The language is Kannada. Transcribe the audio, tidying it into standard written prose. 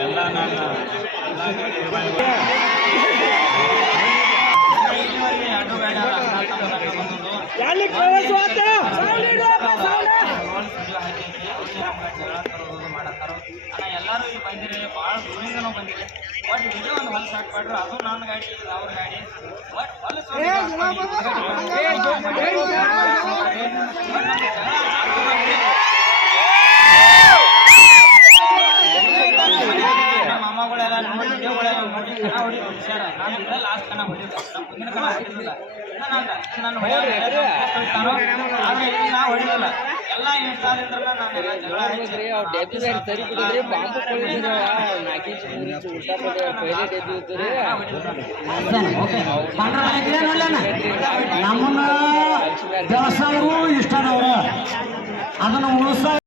ಎಲ್ಲ ನನ್ನ ಎಲ್ಲರೂ ಇಲ್ಲಿ ಬಂದಿರಿ ಭಾಳ ದೂರಿಂದ ಬಂದಿರಿ ಬಟ್ ವಿಡಿಯೋ ಒಂದು ಹೊಲ ಸ್ಟಾರ್ಟ್ ಮಾಡ್ರು ಅದು ನನ್ನ ಗಾಡಿ ಅವ್ರ ಗಾಡಿ ಬಟ್ ಮಾಮಗಳೆಲ್ಲ ನೋಡಿ ವಿಡಿಯೋಗಳೆಲ್ಲ ನೋಡಿ ಕಣ ಹೊಡಿದ್ರು ಹುಷಾರ ನಾನು ಇದ್ರೆ ಲಾಸ್ಟ್ ಕಣ ಹೊಡಿದ್ರು ನಮ್ಮ ಮುಂದಿನ ಕಣ ಹೊಡಿದಿಲ್ಲ ನಾನು ಆದರೆ ನಾ ಹೊಡಿದಿಲ್ಲ ಎಲ್ಲ ಇಷ್ಟಾದ್ರೆ ನಾನೆಲ್ಲ ಜಗಳ ನಮ್ಮನ್ನ ಬೆಳೆಸೋರು ಇಷ್ಟದವ್ರು ಅದನ್ನು ಉಳಿಸ